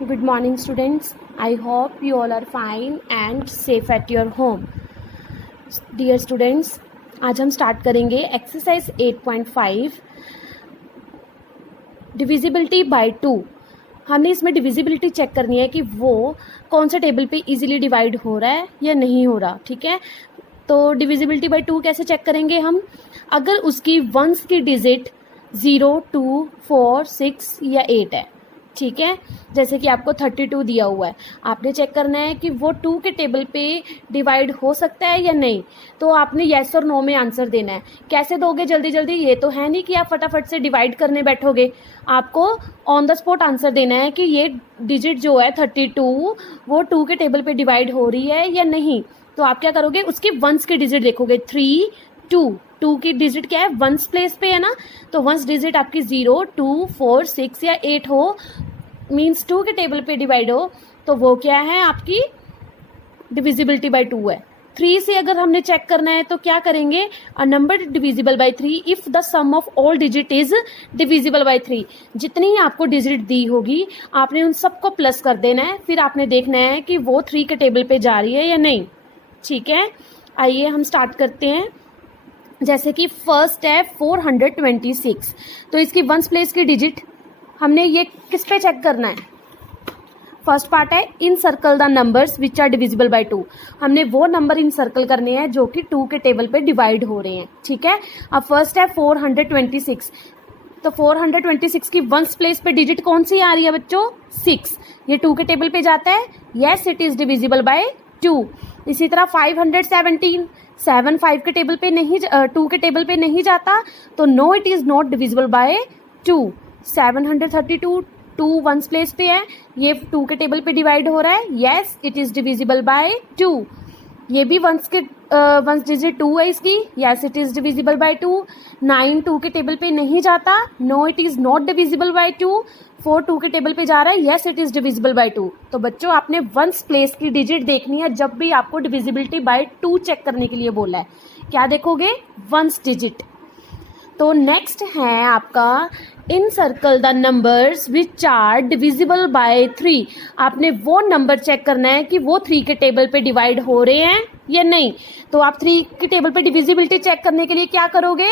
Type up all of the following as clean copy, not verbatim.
Good morning, students. I hope you all are fine and safe at your home. Dear students, आज हम start करेंगे exercise 8.5 divisibility bye 2। हमने इसमें divisibility check करनी है कि वो कौन सा टेबल पे इजीली डिवाइड हो रहा है या नहीं हो रहा। ठीक है, तो डिविजिबिलिटी बाय 2 कैसे चेक करेंगे हम? अगर उसकी वंस की डिजिट 0, 2, 4, 6 या 8 है। ठीक है, जैसे कि आपको 32 दिया हुआ है, आपने चेक करना है कि वो 2 के टेबल पे डिवाइड हो सकता है या नहीं। तो आपने येस और नो में आंसर देना है। कैसे दोगे जल्दी जल्दी? ये तो है नहीं कि आप फटाफट से डिवाइड करने बैठोगे। आपको ऑन द स्पॉट आंसर देना है कि ये डिजिट जो है 32 वो 2 के टेबल पे डिवाइड हो रही है या नहीं। तो आप क्या करोगे? उसकी वंस की डिजिट देखोगे। 3, 2 की डिजिट क्या है? वंस प्लेस पे है ना, तो वंस डिजिट आपकी 0, 2, 4, 6 या 8 हो, मीन्स 2 के टेबल पे डिवाइड हो, तो वो क्या है? आपकी डिविजिबिलिटी बाय 2 है। 3 से अगर हमने चेक करना है तो क्या करेंगे? A number divisible by 3 if the sum of all digit is divisible by 3। जितनी आपको डिजिट दी होगी आपने उन सबको प्लस कर देना है, फिर आपने देखना है कि वो 3 के टेबल पे जा रही है या नहीं। ठीक है, आइए हम स्टार्ट करते हैं। जैसे कि फर्स्ट है 426, तो इसकी वंस प्लेस की डिजिट हमने ये किस पे चेक करना है? फर्स्ट पार्ट है encircle the numbers which are divisible by 2। हमने वो नंबर इन सर्कल करने हैं जो कि 2 के टेबल पे डिवाइड हो रहे हैं। ठीक है, अब फर्स्ट है 426, तो 426 की वंस प्लेस पे डिजिट कौन सी आ रही है बच्चों? 6। ये 2 के टेबल पे जाता है? Yes, it is divisible by 2। इसी तरह 517, 7 5 के टेबल पे नहीं 2 के टेबल पे नहीं जाता, तो no it is not divisible by 2। 732 2 ones place पे है, ये 2 के टेबल पे डिवाइड हो रहा है। Yes, it is divisible by 2। ये भी वंस डिजिट 2 है इसकी। Yes, it is divisible by 2। 9 2 के टेबल पे नहीं जाता, no it is not divisible by 2। 4 2 के टेबल पे जा रहा है। Yes, it is divisible by 2। तो बच्चों आपने वंस प्लेस की डिजिट देखनी है जब भी आपको डिविजिबिलिटी बाय 2 चेक करने के लिए बोला है। क्या देखोगे? Ones digit. तो नेक्स्ट है आपका encircle the numbers which are divisible by 3। आपने वो नंबर चेक करना है कि वो 3 के टेबल पे डिवाइड हो रहे हैं या नहीं। तो आप 3 के टेबल पे डिविजिबिलिटी चेक करने के लिए क्या करोगे?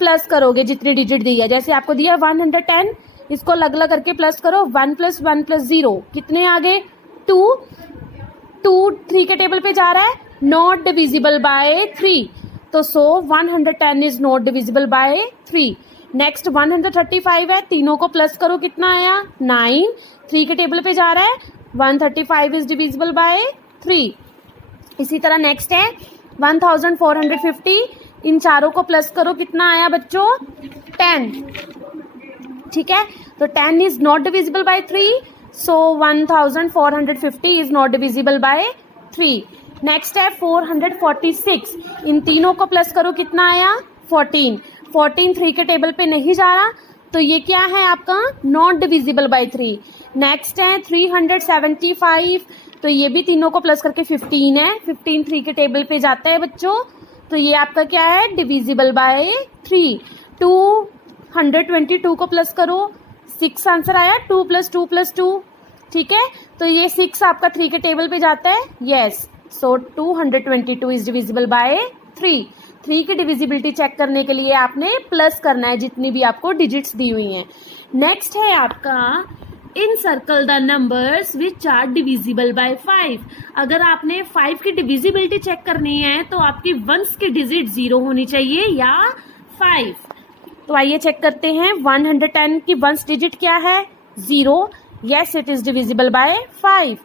प्लस करोगे जितनी डिजिट दी है। जैसे आपको दिया 110, इसको अलग अलग करके प्लस करो। 1 + 1 + 0 कितने आ गए? 2। 2 3 के टेबल पे जा रहा है, नॉट डिविजिबल बाय 3। तो 110 is not divisible by 3। Next 135 है, तीनों को प्लस करो, कितना आया? 9। 3 के टेबल पे जा रहा है, 135 इज डिविजिबल बाय 3। इसी तरह नेक्स्ट है 1450, इन चारों को प्लस करो, कितना आया बच्चों? 10। ठीक है, तो 10 is not divisible by 3, so 1450 is not divisible by 3। Next है 446, इन तीनों को प्लस करो, कितना आया? 14। 14 3 के टेबल पे नहीं जा रहा, तो ये क्या है आपका? Not divisible by 3। नेक्स्ट है 375, तो ये भी तीनों को प्लस करके 15 है। 15 3 के टेबल पे जाता है बच्चों, तो ये आपका क्या है? Divisible by 3। 222 को प्लस करो, 6 आंसर आया। 2 + 2 + 2। ठीक है, तो ये 6 आपका 3 के टेबल पे जाता है। Yes, so 222 is divisible by 3। 3 की डिविजिबिलिटी चेक करने के लिए आपने प्लस करना है जितनी भी आपको डिजिट्स दी हुई हैं। नेक्स्ट है आपका encircle the numbers which are divisible by 5। अगर आपने 5 की डिविजिबिलिटी चेक करनी है तो आपकी वंस की डिजिट 0 होनी चाहिए या 5। तो आइए चेक करते हैं। 110 की वंस डिजिट क्या है? 0। Yes, it is divisible by 5।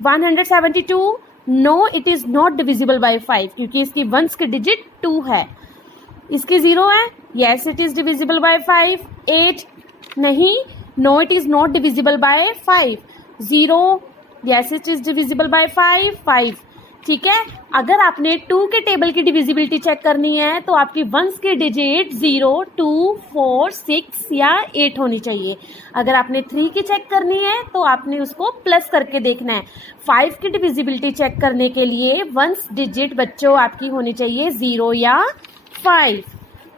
172, no it is not divisible by 5 क्योंकि इसकी वंस की डिजिट 2 है। इसकी 0 है। Yes, it is divisible by 5। 8 नहीं, no it is not divisible by 5। 0, yes it is divisible by 5। 5। ठीक है, अगर आपने 2 के टेबल की डिविजिबिलिटी चेक करनी है तो आपकी वंस की डिजिट 0, 2, 4, 6 या 8 होनी चाहिए। अगर आपने 3 की चेक करनी है तो आपने उसको प्लस करके देखना है। 5 की डिविजिबिलिटी चेक करने के लिए वंस डिजिट बच्चों आपकी होनी चाहिए 0 या 5।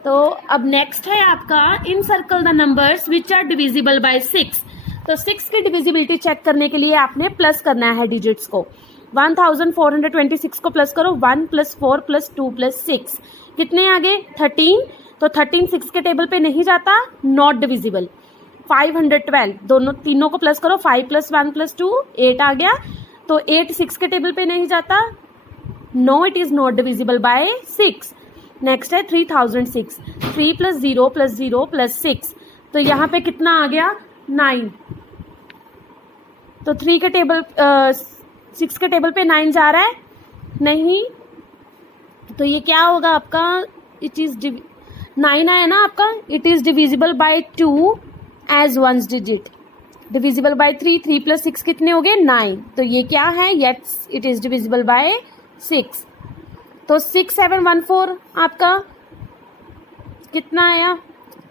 तो अब नेक्स्ट है आपका encircle the numbers which are divisible by 6। तो 6 की डिविजिबिलिटी चेक करने के लिए आपने प्लस करना है डिजिट्स को। 1426 को प्लस करो, 1 + 4 + 2 + 6 कितने आ गए 13। तो 13 6 के टेबल पे नहीं जाता, नॉट डिविजिबल। 512 दोनों तीनों को प्लस करो, 5 + 1 + 2 8 आ गया। तो 8 6 के टेबल पे नहीं जाता, no it is not divisible by 6। Next है 3006, 3 + 0 + 0 + 6, तो यहाँ पे कितना आ गया 9। तो 3 के टेबल 6 के टेबल पे 9 जा रहा है नहीं, तो ये क्या होगा आपका, इट इज 9 आया ना आपका, it is divisible by 2 as 1 digit, divisible by 3, 3 + 6 कितने हो गए 9, तो ये क्या है, yes it is divisible by 6। तो 6714 आपका कितना आया,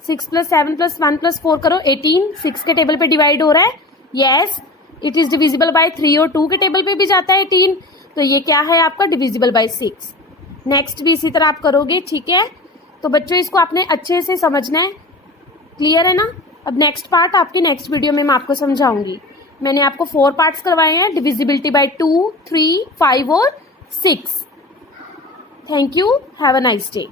6 + 7 + 1 + 4 करो 18, 6 के टेबल पे डिवाइड हो रहा है, yes it is divisible by 3 और 2 के टेबल पे भी जाता है 18, तो ये क्या है आपका डिविजिबल बाय 6। नेक्स्ट भी इसी तरह आप करोगे, ठीक है। तो बच्चों इसको आपने अच्छे से समझना है, क्लियर है ना। अब नेक्स्ट पार्ट आपकी नेक्स्ट वीडियो में मैं आपको समझाऊंगी। मैंने आपको 4 पार्ट्स करवाए हैं, डिविजिबिलिटी बाय 2, 3, 5 और 6। Thank you, have a nice day.